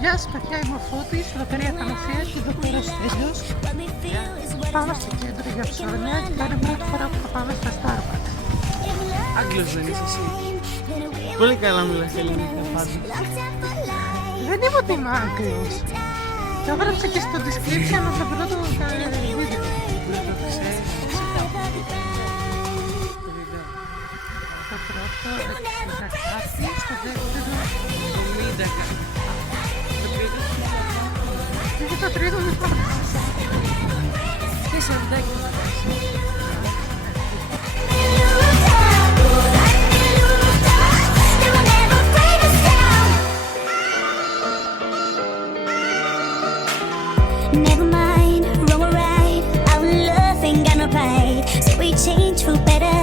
Γεια σας παιδιά, είμαι ο Φώτης, λατρεία Παναθία και εδώ πέρα Στέλιος. Πάμε στο κέντρο για ψώνια και θα είναι πρώτη φορά που θα πάμε στα Starbucks. Άγγλος δεν είσαι εσύ? Πολύ καλά μιλάς ελληνικά πάντως. Δεν είμαι ότι είμαι Άγγλος. Το έγραψα και στο description στο πρώτο βίντεο. Δεν το ξέρεις. Το πρώτο 60 κάτι, στο δεύτερο 70 κάτι. και το τρίτο δεν θα Και 40 και Never mind, wrong or right. Our love ain't got no pride, so we change for better.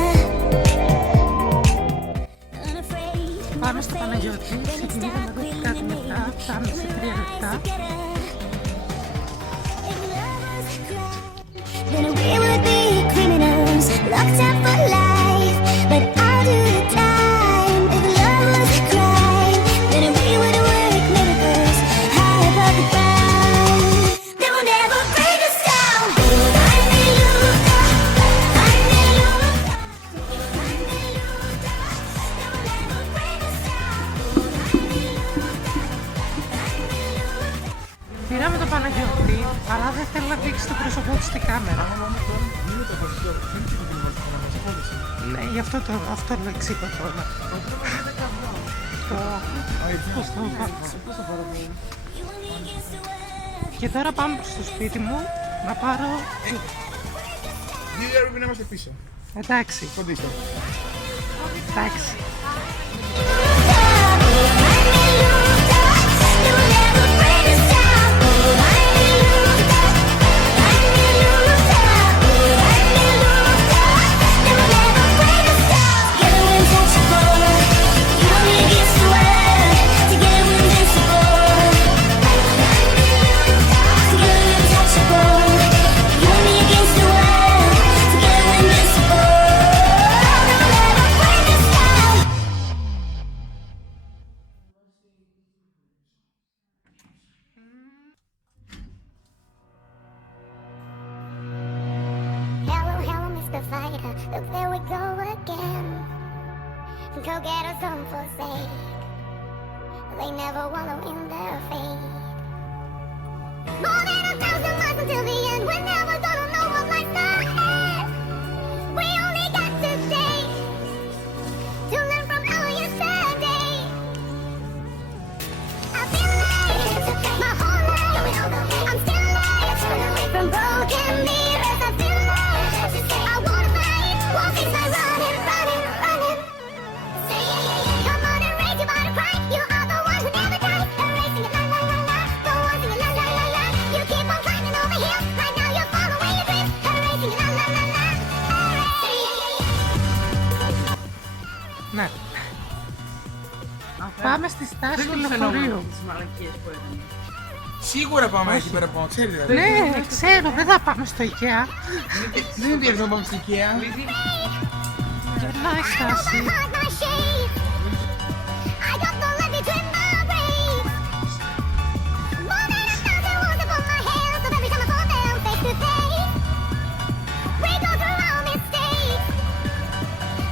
Unafraid. Πάμε στο Παναγιώτη, ξεκινήσαμε εδώ και κάτι μετά, φτάνουμε σε 3 λεπτά. Then we would be criminals, locked up for life. But I'll do the time. If love was a crime, then we would work miracles high above the ground. They will never break us down. Πήραμε το Παναγιώτη, αλλά δεν θέλει να δείξει το πρόσωπό του στη κάμερα. Ναι, γι' αυτό το εξήγω τώρα. Πώς το βάλω. Και τώρα πάμε στο σπίτι μου να πάρω... 2 ώρα πρέπει να είμαστε πίσω. Εντάξει, Φροντίστε. εντάξει. Look, there we go again. Go get us on for sake. They never wallow in their fate. More than 1,000 miles until the end. We're never gonna know what lies ahead. We only got today to learn from our yesterday. I've been like my whole life. I'm still like from broken mirrors. I feel like I wanna fight. Won't fix my running, running, running. Come on and raise your body cry. You are the one who never dies. Erasing it, la la la la. The one singing la la la la. You keep on climbing over here. Right now you're far away your dreams. Erasing it, la la la la. Ναι. Πάμε στη στάση του λεωφορείου. τις μαλακίες που έκανε. Σίγουρα πάμε εκεί πέρα που ξέρει δηλαδή. Ναι, ξέρω, δεν θα πάμε στο IKEA. Δεν είναι διεύθυνο να πάμε στην IKEA. Γερνάει η στάση. Hug my shade. I got the levy to my brain. More than 1,000 words upon my hands, so every time I fall down face to face, we go through our mistakes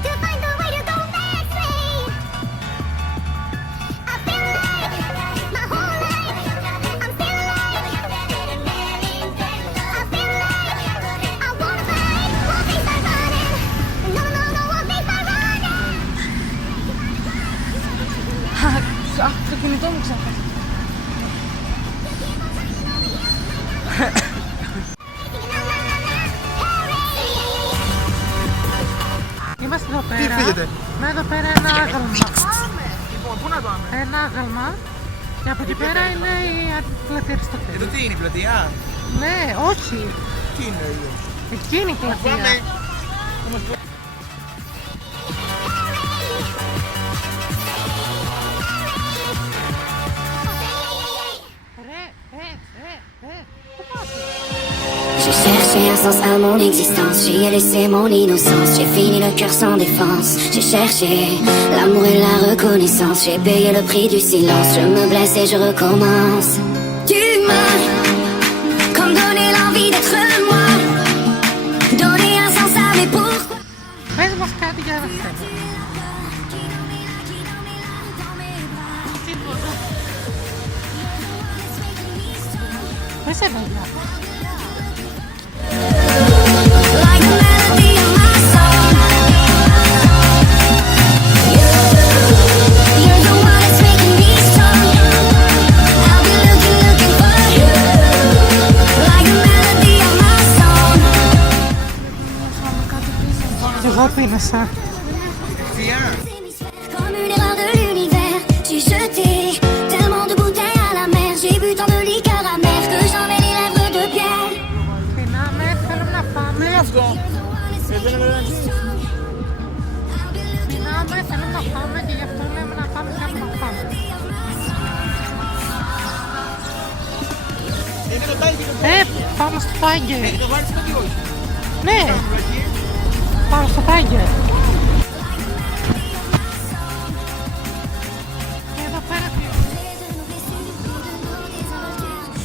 to find the way to go back straight. I feel like my whole life I'm still alive. I feel like I wanna fight, won't face by running. No, no, no, won't face by running. Αχ, το κινητό μου ξαφνικά. Είμαστε εδώ Τι πέρα. φύγετε. Με εδώ πέρα ένα άγαλμα. Λοιπόν, πού να πάμε. Ένα άγαλμα. Και από εκεί πέρα είναι η πλατεία Εδώ Αριστοτέλη. τι είναι η πλατεία. Ναι, όχι. Τι είναι εδώ. Εκεί είναι η πλατεία. Πάμε. Ρε, πού πάτε? She says cherché un sens à mon existence. J'y ai laissé mon innocence. J'ai fini le cœur sans défense. J'ai cherché l'amour et la reconnaissance. J'ai payé le prix du silence. Je me blesse et je recommence. Tu m'as comme donné l'envie d'être moi. Donner un sens à mes pourquoi. Πες μας κάτι για να θέλω. Τίποτα. Πες ένα για. Like a melody in my soul. You're the one that's making me strong. I'll be looking for you. Like a melody in my soul. Εγώ πίνασα. Comme une erreur de l'univers, j'ai jeté tellement de bouteilles à la mer. J'ai bu tant de liqueurs amères que j'en ai les lèvres de pierre. Πίναμε, θέλουμε να πάμε. Τι είναι αυτό? Πίναμε, θέλουμε να πάμε και γι' αυτό λέμε να πάμε, θέλουμε να πάμε. Είναι το τάγκη το Πάμε στο Tiger. το βάρεις κάτι όχι. Ναι, πάμε στο Tiger. Και εδώ πέρα τι.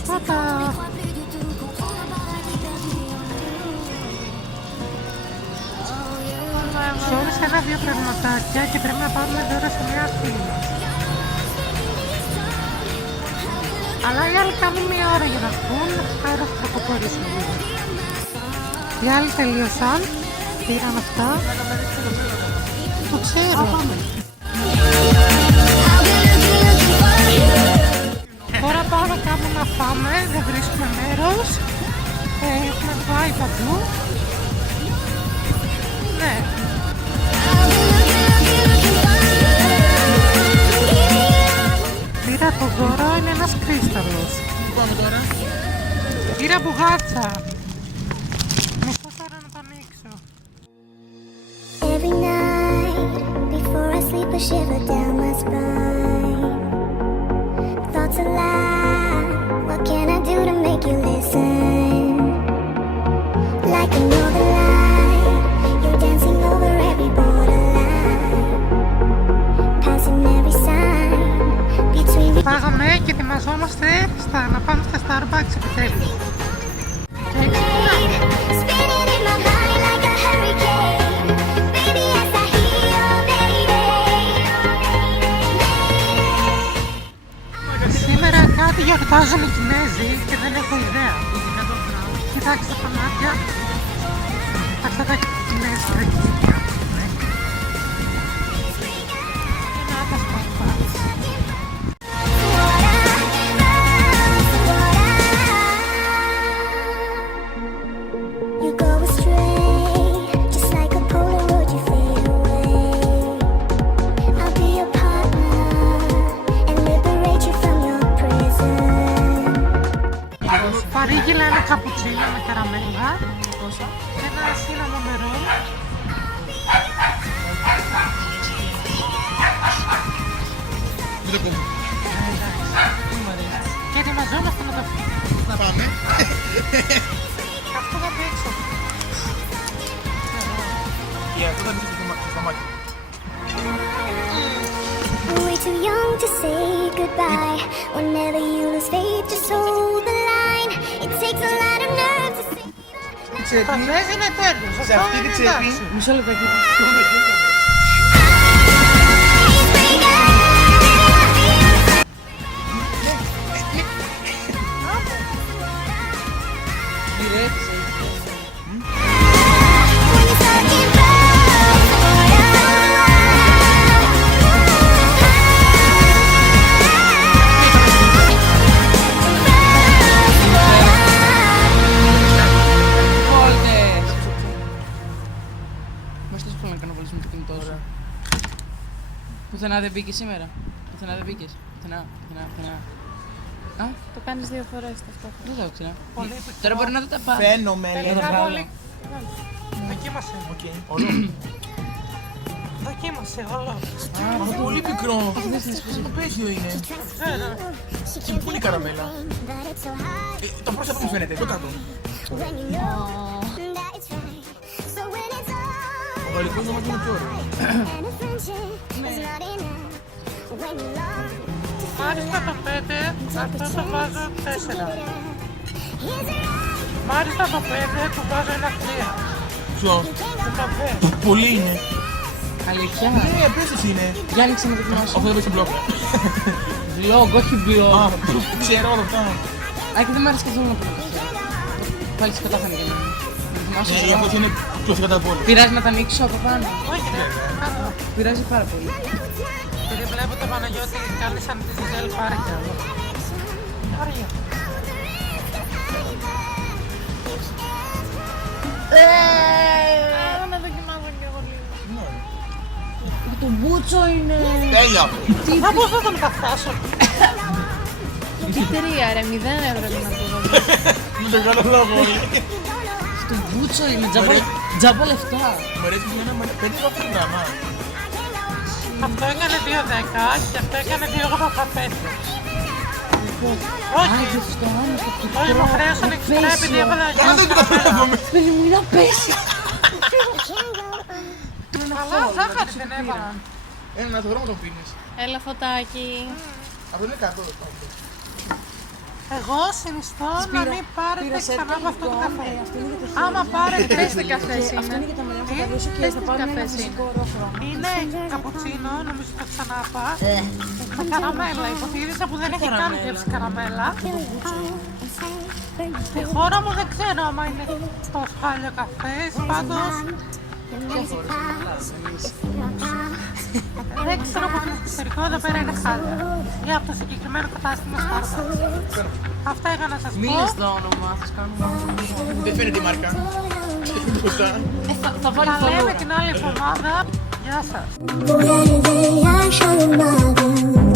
Πάτα. Σώρισε ένα-δύο πραγματάκια και πρέπει να πάμε τώρα σε μια φίλη μας. Αλλά οι άλλοι κάνουν μια ώρα για να βγουν, άρα θα προχωρήσουμε λίγο. Οι άλλοι τελείωσαν, πήραν αυτά. Το ξέρω. Τώρα πάμε κάπου να φάμε, δεν βρίσκουμε μέρος. Έχουμε πάει παντού. Ναι. Πήρα το δώρο, είναι ένας κρίσταλος. Πού πάμε τώρα? Πήρα μπουγάτσα. Μισό τώρα να το ανοίξω. Every night before I sleep, I shiver down my spine. Thoughts alive, what can I do to make you listen? Like a northern light, you're dancing over every borderline, passing every sign between the Πάγαμε και ετοιμαζόμαστε να πάμε στα Starbucks επιτέλους. Και έχεις spinning in my body like a hurricane. Baby, as I hear your baby. σήμερα κάτι γιορτάζουν οι Κινέζοι και δεν έχω ιδέα. Κοιτάξτε τα μάτια. Αυτά τα κινέζικα κίνητρα. Και να τα σπαθάς. You go astray, just like a Polaroid, you fade away. I'll be your partner and liberate you from your prison. Παρήγγειλα ένα καπουτσίνο με καραμέλα. Και ένα σύναμο νερό. Μην το πούμε. Και ετοιμαζόμαστε να το φύγουμε. Να πάμε. Αυτό θα πει έξω. Και αυτό θα μπει στο μάτι. Way too young to say goodbye. Whenever you lose faith, just hold the line. It takes a lot of nerve to say. Θα παίζει είναι τέλειος. Σε αυτή τη τσέπη. Μισό λεπτάκι. Πουθενά δεν μπήκες σήμερα. Πουθενά δεν μπήκες. Πουθενά. Α, Το κάνεις 2 φορές ταυτόχρονα. δεν το ξέρω. Πολύ Τώρα μπορεί να δω τα πάντα. Φαίνομαι, λέει. Τελικά πολύ. Δοκίμασε. Οκ, όλο. Δοκίμασε όλο. Είναι πολύ μικρό. Το πέσιο είναι. Ξέρω. Πού είναι η καραμέλα? Το πρόσωπο μου φαίνεται, το κάτω. when you know that it's right. So when it's all Ο γαλλικός όμως είναι πιο ωραίο. and a friendship is not enough. When you love to Μ' άρεσε το 5, αυτό το βάζω 4. Μ' άρεσε το 5, του βάζω ένα 3. Ποιο? Το καφέ. Πολύ είναι. Αλήθεια. Ναι, πες είναι. Για άνοιξε να δοκιμάσω. Αυτό δεν πες στο blog. Vlog, όχι vlog. Α, ξέρω όλα αυτά. Α, και δεν μ' άρεσε καθόλου να πω καφέ. Πάλι σε κατάφανε για μένα. Να δοκιμάσω. Ναι, αυτό είναι πιο κατά από όλα. Πειράζει να τα ανοίξω από πάνω. Όχι ρε, κάτω. Πειράζει πάρα πολύ. Επειδή βλέπω το Παναγιώτη κάνει σαν τη Ζιζέλ Πάρκια εδώ. Άρια. Να δοκιμάζω κι εγώ λίγο. Το μπούτσο είναι. Τέλεια. Θα πώς θα τον καφτάσω. Τι 3 ρε, 0 έπρεπε να το δω. Με τον καλό λόγο. Το μπούτσο είναι. Τζάμπα λεφτά. Μου αρέσει που είναι 5 καφέ γράμμα. Αυτό έκανε 2,10 και αυτό έκανε 2,85. Α, Όχι, γι' αυτό άμα το όχι μου χρέωσαν εξτρά επειδή έβαλα Κάνε το και το φεύγουμε. Παιδί μου είναι απέσιο. καλά ζάχαρη δεν έβαλαν. Ένα στο δρόμο το πίνεις. Έλα φωτάκι. Αυτό είναι κακό. Εγώ συνιστώ να μην πάρετε ξανά από αυτό το καφέ. Ε, Άμα πάρετε, Πες τι καφές είναι. για τα μαλλιά θα τα δώσω Πες τι καφές είναι. είναι καπουτσίνο, νομίζω το ξανάπα. Με καραμέλα, υποθυμίσα που δεν έχει καν γεύση καραμέλα. Στη χώρα μου δεν ξέρω άμα είναι το χάλιο καφές, πάντως δεν ξέρω από το εξωτερικό, εδώ πέρα είναι χάλια. Ή από το συγκεκριμένο κατάστημα Σπάρτα. Αυτά είχα να σας πω. Μίλες το όνομα, θα κάνουμε. Δεν φαίνεται η μάρκα. Τίποτα. Θα βάλει Τα λέμε φαλούρα. την άλλη εβδομάδα. Γεια σας. Where they are showing mother.